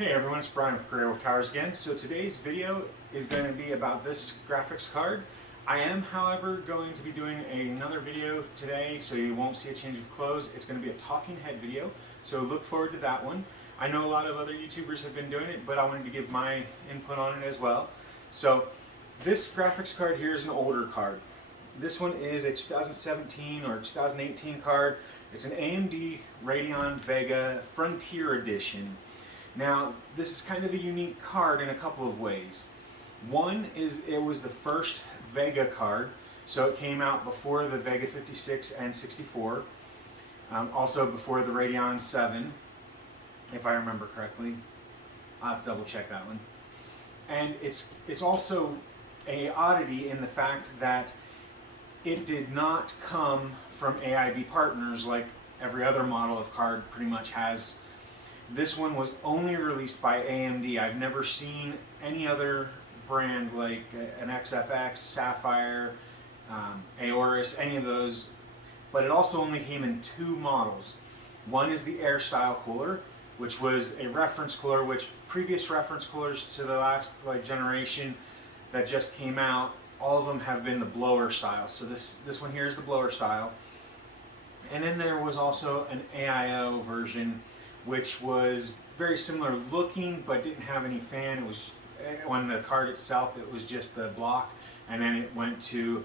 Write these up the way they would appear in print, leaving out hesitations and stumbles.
Hey everyone, it's Brian with GreyWolf Towers again. So today's video is going to be about this graphics card. I am, however, going to be doing another video today, so you won't see a change of clothes. It's going to be a talking head video, so look forward to that one. I know a lot of other YouTubers have been doing it, but I wanted to give my input on it as well. So this graphics card here is an older card. This one is a 2017 or 2018 card. It's an AMD Radeon Vega Frontier Edition. Now, this is kind of a unique card in a couple of ways. One is it was the first Vega card, so it came out before the Vega 56 and 64, also before the Radeon 7, if I remember correctly. I'll have to double check that one. And it's also a oddity in the fact that it did not come from AIB partners like every other model of card pretty much has. This one was only released by AMD. I've never seen any other brand like an XFX, Sapphire, Aorus, any of those, but it also only came in two models. One is the Air style cooler, which was a reference cooler, which previous reference coolers to the last generation that just came out, all of them have been the blower style. So this one here is the blower style. And then there was also an AIO version, which was very similar looking but didn't have any fan. It was, on the card itself, it was just the block, and then it went to,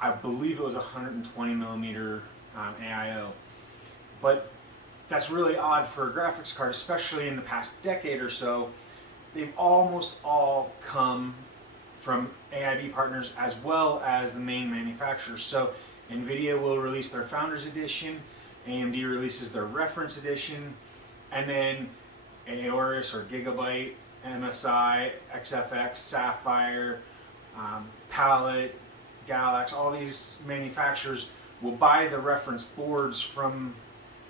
I believe it was 120 millimeter AIO. But that's really odd for a graphics card, especially in the past decade or so. They've almost all come from AIB partners as well as the main manufacturers. So NVIDIA will release their Founders Edition, AMD releases their Reference Edition, and then Aorus or Gigabyte, MSI, XFX, Sapphire, Palette, Galax, all these manufacturers will buy the reference boards from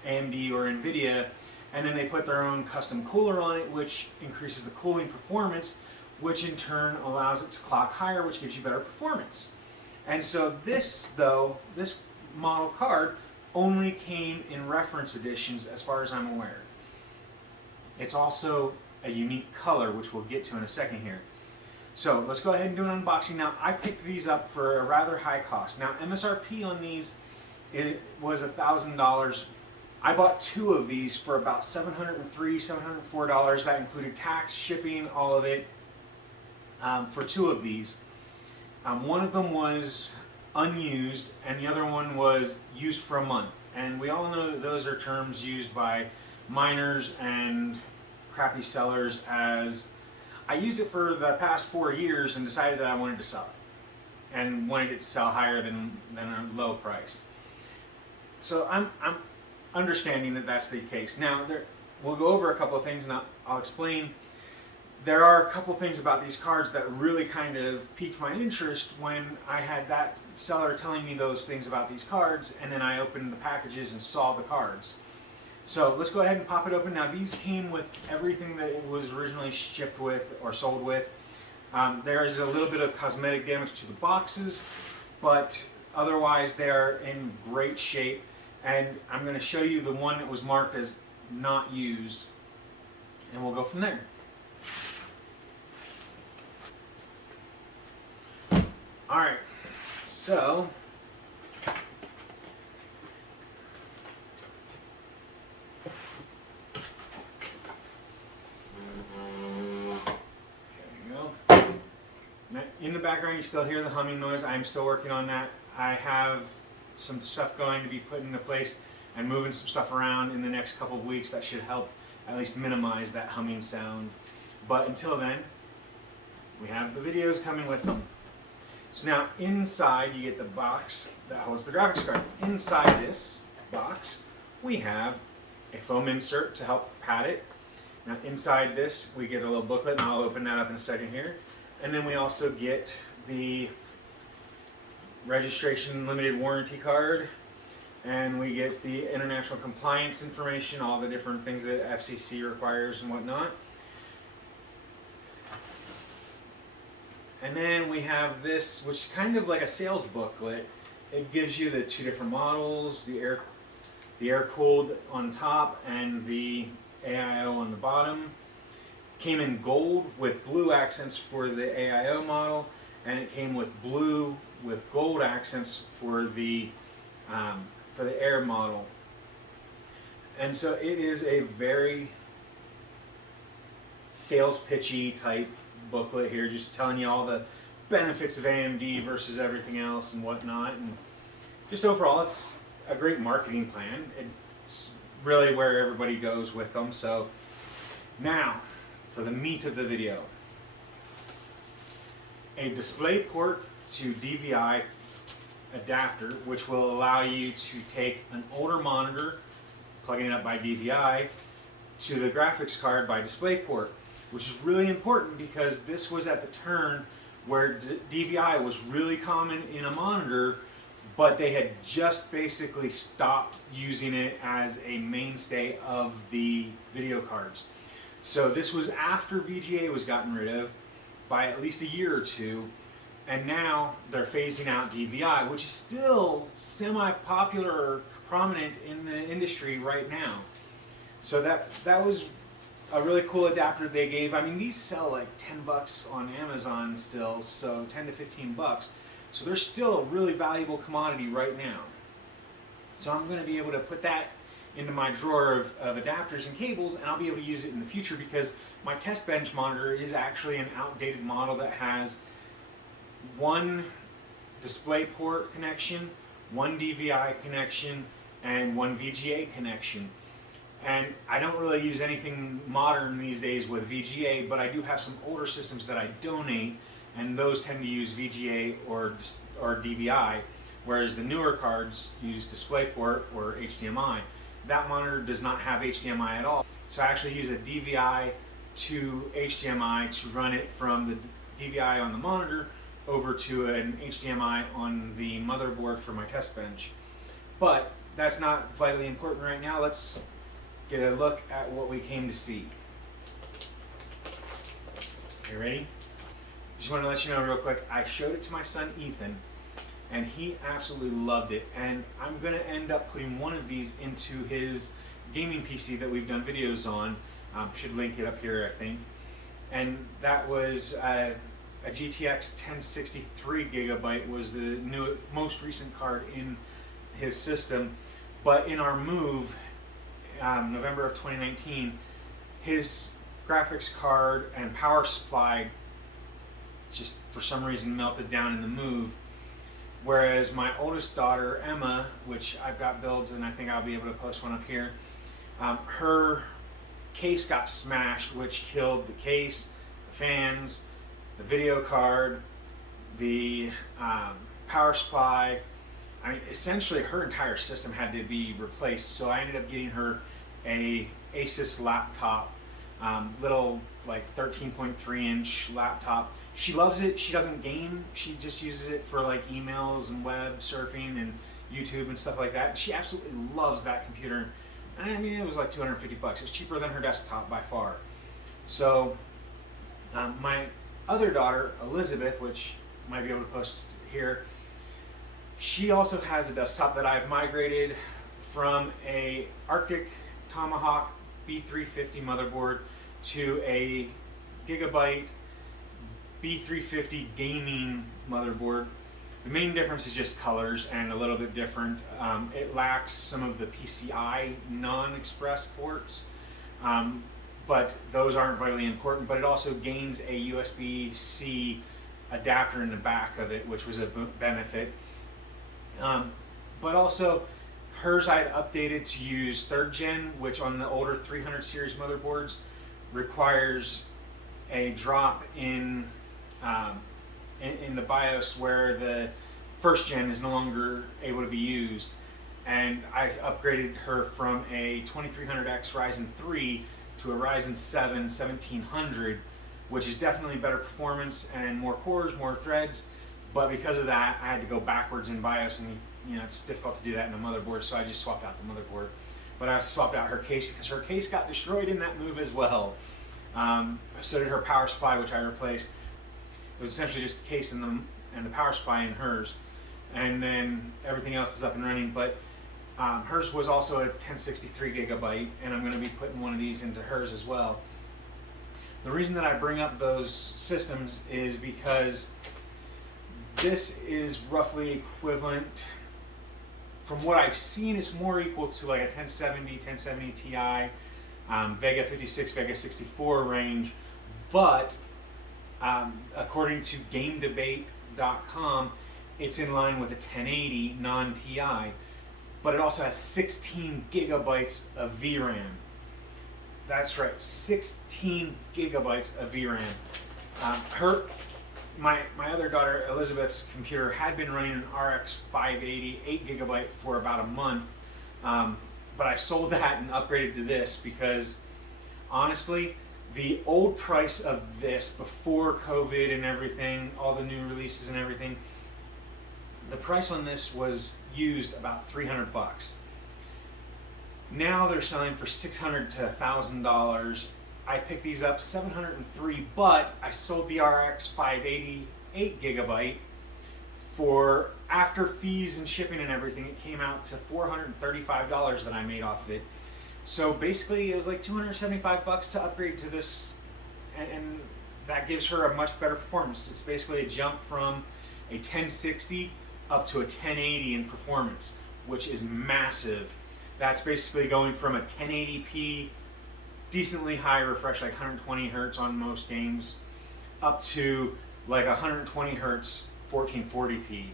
AMD or NVIDIA, and then they put their own custom cooler on it, which increases the cooling performance, which in turn allows it to clock higher, which gives you better performance. And so this model card only came in reference editions as far as I'm aware. It's also a unique color, which we'll get to in a second here. So let's go ahead and do an unboxing. Now, I picked these up for a rather high cost. Now, MSRP on these, it was $1,000. I bought two of these for about $703, $704. That included tax, shipping, all of it, for two of these. One of them was unused, and the other one was used for a month. And we all know that those are terms used by miners and crappy sellers. As I used it for the past 4 years and decided that I wanted to sell it and wanted it to sell higher than a low price. So I'm understanding that that's the case. Now we'll go over a couple of things and I'll explain. There are a couple things about these cards that really kind of piqued my interest when I had that seller telling me those things about these cards, and then I opened the packages and saw the cards. So let's go ahead and pop it open. Now, these came with everything that it was originally shipped with or sold with. There is a little bit of cosmetic damage to the boxes, but otherwise they are in great shape. And I'm going to show you the one that was marked as not used, and we'll go from there. All right, so in the background, you still hear the humming noise. I'm still working on that. I have some stuff going to be put into place and moving some stuff around in the next couple of weeks that should help at least minimize that humming sound. But until then, we have the videos coming with them. So now inside you get the box that holds the graphics card. Inside this box we have a foam insert to help pad it. Now inside this we get a little booklet, and I'll open that up in a second here. And then we also get the registration limited warranty card, and we get the international compliance information, all the different things that FCC requires and whatnot. And then we have this, which is kind of like a sales booklet. It gives you the two different models, the air cooled on top and the AIO on the bottom. Came in gold with blue accents for the AIO model, and it came with blue with gold accents for the Air model. And so it is a very sales pitchy type booklet here, just telling you all the benefits of AMD versus everything else and whatnot. And just overall, it's a great marketing plan. It's really where everybody goes with them. So now, for the meat of the video. A DisplayPort to DVI adapter, which will allow you to take an older monitor, plugging it up by DVI, to the graphics card by DisplayPort, which is really important because this was at the turn where DVI was really common in a monitor, but they had just basically stopped using it as a mainstay of the video cards. So this was after VGA was gotten rid of by at least a year or two, and now they're phasing out DVI, which is still semi-popular or prominent in the industry right now. So that was a really cool adapter they gave. I mean, these sell like $10 on Amazon still, so 10 to 15 bucks. So they're still a really valuable commodity right now. So I'm going to be able to put that into my drawer of adapters and cables, and I'll be able to use it in the future because my test bench monitor is actually an outdated model that has one DisplayPort connection, one DVI connection, and one VGA connection. And I don't really use anything modern these days with VGA, but I do have some older systems that I donate, and those tend to use VGA or DVI, whereas the newer cards use DisplayPort or HDMI. That monitor does not have HDMI at all. So I actually use a DVI to HDMI to run it from the DVI on the monitor over to an HDMI on the motherboard for my test bench. But that's not vitally important right now. Let's get a look at what we came to see. You ready? Just want to let you know real quick, I showed it to my son Ethan, and he absolutely loved it. And I'm going to end up putting one of these into his gaming PC that we've done videos on. Should link it up here, I think. And that was a GTX 1063 gigabyte was the most recent card in his system. But in our move, November of 2019, his graphics card and power supply just for some reason melted down in the move. Whereas my oldest daughter, Emma, which I've got builds and I think I'll be able to post one up here, her case got smashed, which killed the case, the fans, the video card, the power supply. I mean, essentially her entire system had to be replaced, so I ended up getting her a Asus laptop, little like 13.3 inch laptop. She loves it. She doesn't game. She just uses it for like emails and web surfing and YouTube and stuff like that. She absolutely loves that computer. And I mean, it was like 250 bucks. It was cheaper than her desktop by far. So my other daughter, Elizabeth, which I might be able to post here, she also has a desktop that I've migrated from a Arctic Tomahawk B350 motherboard to a Gigabyte B350 gaming motherboard. The main difference is just colors and a little bit different. It lacks some of the PCI non-express ports, but those aren't vitally important. But it also gains a USB-C adapter in the back of it, which was a benefit. But also, hers I had updated to use 3rd gen, which on the older 300 series motherboards requires a drop in the BIOS where the 1st gen is no longer able to be used. And I upgraded her from a 2300X Ryzen 3 to a Ryzen 7 1700, which is definitely better performance and more cores, more threads. But because of that, I had to go backwards in BIOS, and you know it's difficult to do that in a motherboard, so I just swapped out the motherboard. But I swapped out her case because her case got destroyed in that move as well. So did her power supply, which I replaced. It was essentially just the case and the power supply in hers, and then everything else is up and running. But hers was also a 1063 gigabyte, and I'm going to be putting one of these into hers as well. The reason that I bring up those systems is because this is roughly equivalent, from what I've seen, it's more equal to like a 1070 Ti, Vega 56, Vega 64 range, but according to GameDebate.com, it's in line with a 1080 non-Ti, but it also has 16 gigabytes of VRAM. That's right, 16 gigabytes of VRAM. My other daughter Elizabeth's computer had been running an RX 580 8 gigabyte for about a month, but I sold that and upgraded to this because honestly, the old price of this before COVID and everything, all the new releases and everything, the price on this was used about $300 bucks. Now they're selling for $600 to $1,000. I picked these up $703, but I sold the RX 580 8 gigabyte for, after fees and shipping and everything, it came out to $435 that I made off of it. So basically it was like $275 bucks to upgrade to this, and that gives her a much better performance. It's basically a jump from a 1060 up to a 1080 in performance, which is massive. That's basically going from a 1080p, decently high refresh, like 120 hertz on most games, up to like 120 hertz 1440p.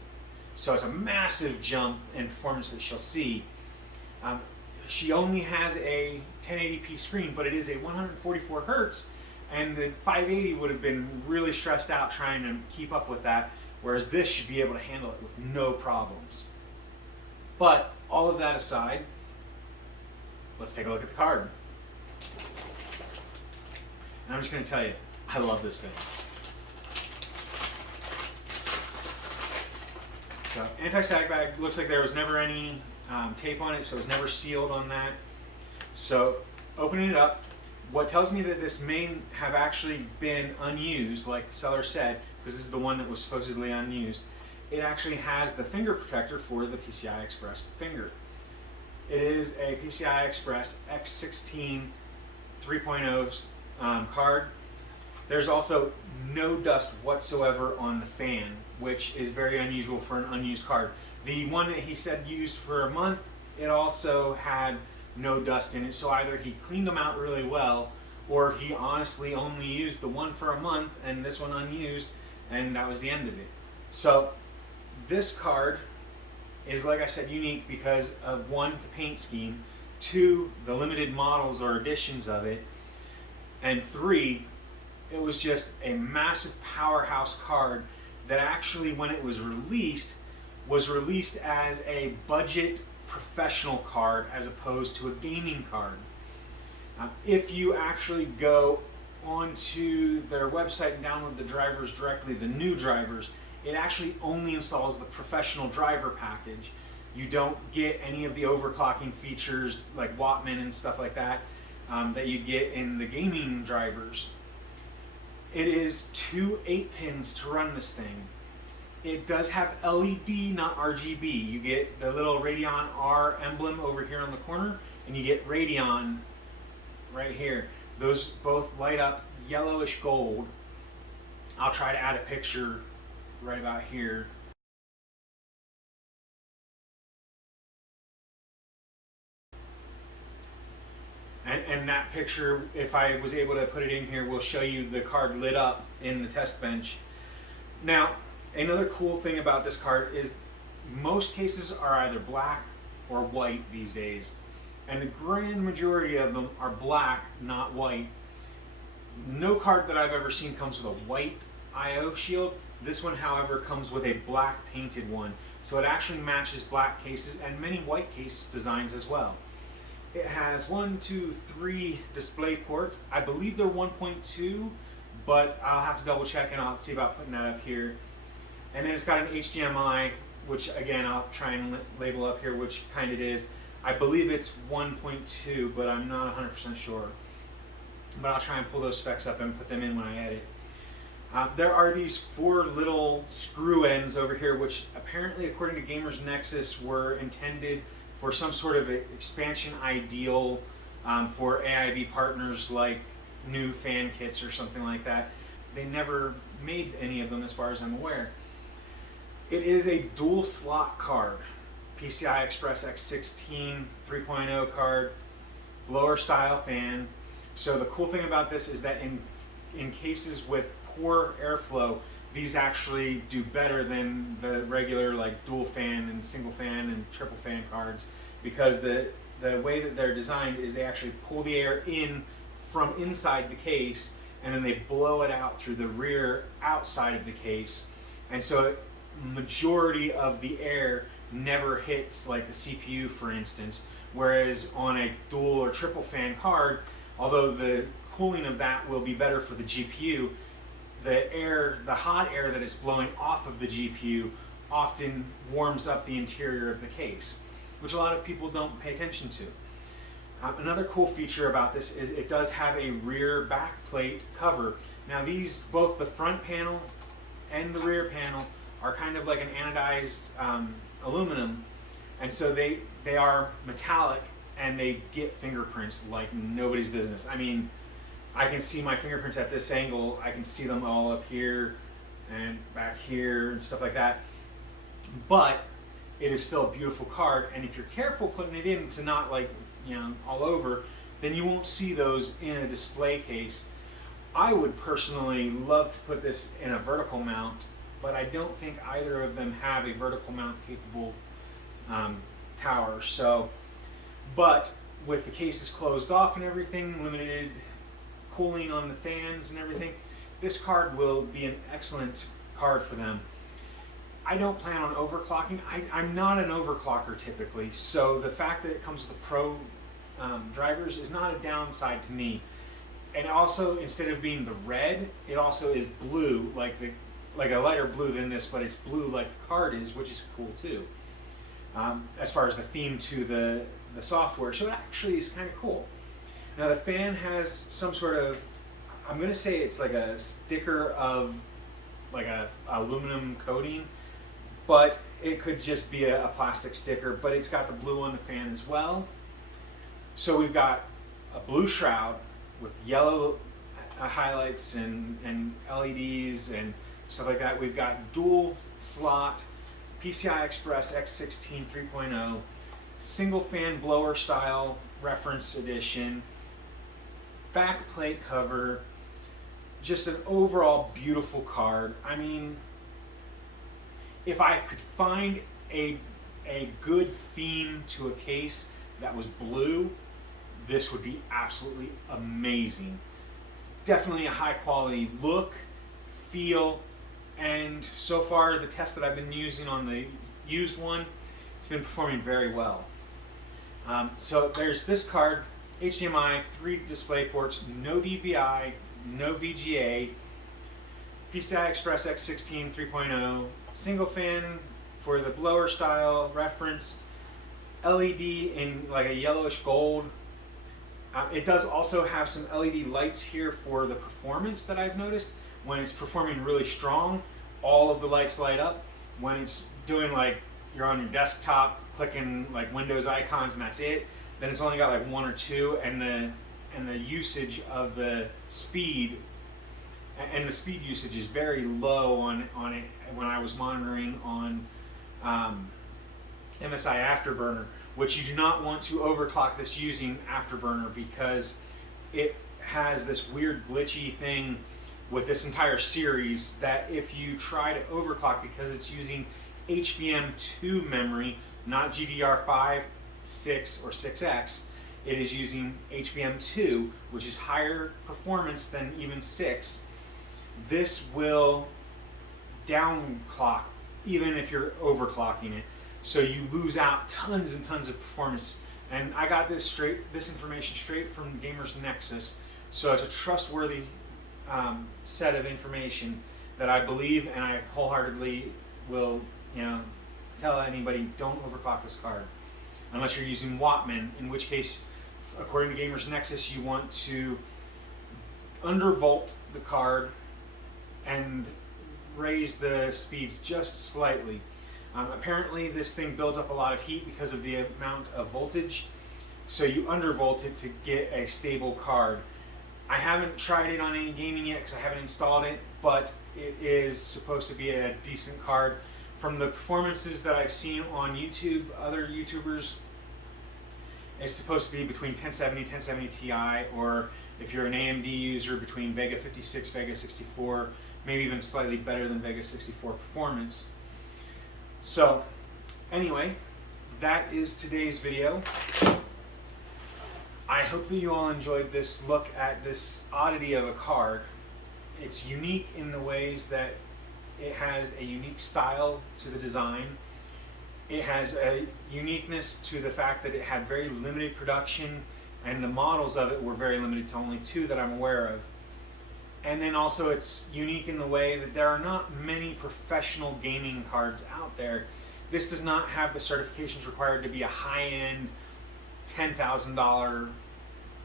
So it's a massive jump in performance that she'll see. She only has a 1080p screen, but it is a 144 hertz, and the 580 would have been really stressed out trying to keep up with that, whereas this should be able to handle it with no problems. But all of that aside, let's take a look at the card. And I'm just going to tell you, I love this thing. So, anti-static bag, looks like there was never any tape on it, so it was never sealed on that. So, opening it up, what tells me that this may have actually been unused, like the seller said, because this is the one that was supposedly unused, it actually has the finger protector for the PCI Express finger. It is a PCI Express X16 3.0 card. There's also no dust whatsoever on the fan, which is very unusual for an unused card. The one that he said used for a month, it also had no dust in it, so either he cleaned them out really well, or he honestly only used the one for a month and this one unused, and that was the end of it. So this card is, like I said, unique because of one, the paint scheme, two, the limited models or editions of it, and three, it was just a massive powerhouse card that actually, when it was released as a budget professional card as opposed to a gaming card. If you actually go onto their website and download the drivers directly, the new drivers, it actually only installs the professional driver package. You don't get any of the overclocking features like Wattman and stuff like that that you get in the gaming drivers. It is 2 8-pins to run this thing. It does have LED, not RGB. You get the little Radeon R emblem over here on the corner, and you get Radeon right here. Those both light up yellowish gold. I'll try to add a picture right about here. And that picture, if I was able to put it in here, will show you the card lit up in the test bench. Now, another cool thing about this card is most cases are either black or white these days. And the grand majority of them are black, not white. No card that I've ever seen comes with a white I/O shield. This one, however, comes with a black painted one. So it actually matches black cases and many white case designs as well. It has 1, 2, 3 display port. I believe they're 1.2, but I'll have to double check and I'll see about putting that up here. And then it's got an HDMI, which again, I'll try and label up here which kind it is. I believe it's 1.2, but I'm not 100% sure. But I'll try and pull those specs up and put them in when I edit. There are these 4 little screw ends over here, which apparently, according to Gamers Nexus, were intended for some sort of expansion ideal for AIB partners like new fan kits or something like that. They never made any of them as far as I'm aware. It is a dual slot card, PCI Express X16 3.0 card, blower style fan. So the cool thing about this is that in cases with poor airflow, these actually do better than the regular like dual fan and single fan and triple fan cards, because the way that they're designed is they actually pull the air in from inside the case and then they blow it out through the rear outside of the case. And so majority of the air never hits like the CPU, for instance, whereas on a dual or triple fan card, although the cooling of that will be better for the GPU, the hot air that is blowing off of the GPU often warms up the interior of the case, which a lot of people don't pay attention to. Another cool feature about this is it does have a rear backplate cover. Now these, both the front panel and the rear panel, are kind of like an anodized aluminum, and so they are metallic and they get fingerprints like nobody's business. I mean, I can see my fingerprints at this angle, I can see them all up here and back here and stuff like that, but it is still a beautiful card, and if you're careful putting it in to not like, you know, all over, then you won't see those in a display case. I would personally love to put this in a vertical mount, but I don't think either of them have a vertical mount capable tower. So, but with the cases closed off and everything, limited cooling on the fans and everything, this card will be an excellent card for them. I don't plan on overclocking. I'm not an overclocker typically, so the fact that it comes with the Pro drivers is not a downside to me. And also, instead of being the red, it also is blue, like a lighter blue than this, but it's blue like the card is, which is cool too. As far as the theme to the software, so it actually is kind of cool. Now the fan has some sort of, I'm going to say it's like a sticker of like a aluminum coating, but it could just be a plastic sticker, but it's got the blue on the fan as well. So we've got a blue shroud with yellow highlights and LEDs and stuff like that. We've got dual slot PCI Express X16 3.0, single fan blower style reference edition, back plate cover, just an overall beautiful card. I mean, if I could find a good theme to a case that was blue, this would be absolutely amazing. Definitely a high quality look, feel, and so far the test that I've been using on the used one, it's been performing very well. So there's this card, HDMI, 3 display ports, no DVI, no VGA, PCI Express X16 3.0, single fan for the blower style reference, LED in like a yellowish gold. It does also have some LED lights here for the performance that I've noticed. When it's performing really strong, all of the lights light up. When it's doing like you're on your desktop clicking like Windows icons and that's it, then it's only got like 1 or 2, and the usage of the speed and the speed usage is very low on it when I was monitoring on MSI Afterburner, which you do not want to overclock this using Afterburner, because it has this weird glitchy thing with this entire series that if you try to overclock, because it's using HBM2 memory, not GDDR5, 6, or 6X, it is using HBM2, which is higher performance than even 6. This will downclock even if you're overclocking it, so you lose out tons and tons of performance. And I got this information straight from Gamers Nexus, so it's a trustworthy set of information that I believe, and I wholeheartedly will, tell anybody, don't overclock this card unless you're using Wattman, in which case, according to Gamers Nexus, you want to undervolt the card and raise the speeds just slightly. Apparently this thing builds up a lot of heat because of the amount of voltage, so you undervolt it to get a stable card. I haven't tried it on any gaming yet because I haven't installed it, but it is supposed to be a decent card. From the performances that I've seen on YouTube, other YouTubers, it's supposed to be between 1070 Ti, or if you're an AMD user, between Vega 56, Vega 64, maybe even slightly better than Vega 64 performance. So anyway, that is today's video. I hope that you all enjoyed this look at this oddity of a card. It's unique in the ways that it has a unique style to the design. It has a uniqueness to the fact that it had very limited production, and the models of it were very limited to only 2 that I'm aware of. And then also it's unique in the way that there are not many professional gaming cards out there. This does not have the certifications required to be a high-end $10,000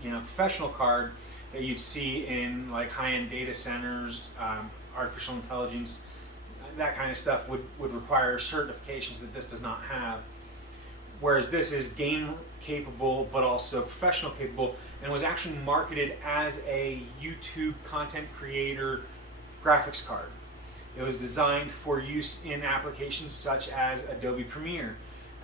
professional card that you'd see in like high-end data centers, artificial intelligence. That kind of stuff would require certifications that this does not have. Whereas this is game capable but also professional capable, and was actually marketed as a YouTube content creator graphics card. It was designed for use in applications such as Adobe Premiere,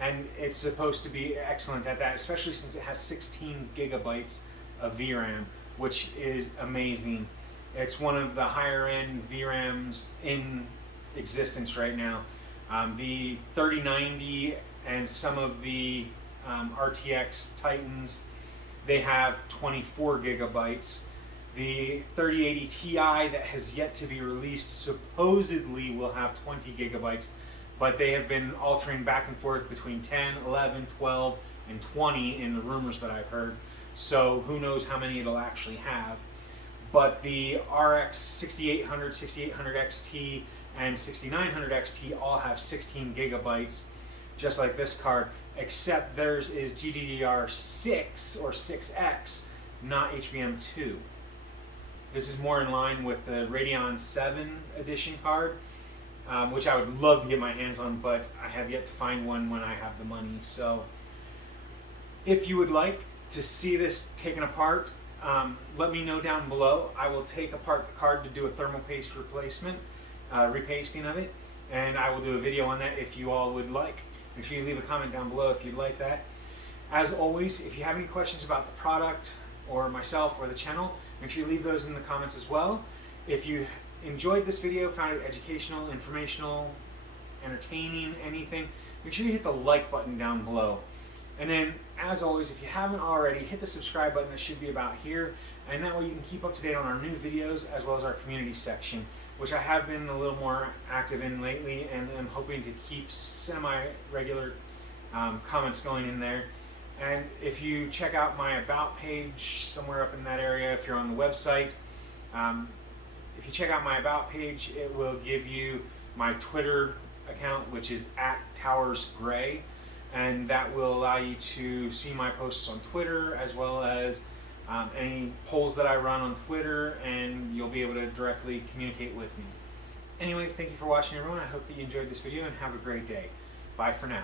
and it's supposed to be excellent at that, especially since it has 16 gigabytes of VRAM, which is amazing. It's one of the higher end VRAMs in existence right now. The 3090 and some of the RTX Titans, they have 24 gigabytes. The 3080 Ti that has yet to be released supposedly will have 20 gigabytes, but they have been altering back and forth between 10, 11, 12, and 20 in the rumors that I've heard. So who knows how many it'll actually have. But the RX 6800, 6800 XT, and 6900 XT all have 16 gigabytes, just like this card, except theirs is GDDR6 or 6X, not HBM2. This is more in line with the Radeon 7 edition card, which I would love to get my hands on, but I have yet to find one when I have the money. So if you would like to see this taken apart, let me know down below. I will take apart the card to do a thermal paste replacement, repasting of it, and I will do a video on that if you all would like. Make sure you leave a comment down below if you'd like that. As always, if you have any questions about the product or myself or the channel, make sure you leave those in the comments as well. If you enjoyed this video, found it educational, informational, entertaining, anything, make sure you hit the like button down below. And then, as always, if you haven't already, hit the subscribe button that should be about here, and that way you can keep up to date on our new videos as well as our community section, which I have been a little more active in lately, and I'm hoping to keep semi-regular comments going in there. And if you check out my About page, somewhere up in that area, if you're on the website, if you check out my About page, it will give you my Twitter account, which is @TowersGrey, and that will allow you to see my posts on Twitter as well as any polls that I run on Twitter, and you'll be able to directly communicate with me. Anyway, thank you for watching, everyone. I hope that you enjoyed this video, and have a great day. Bye for now.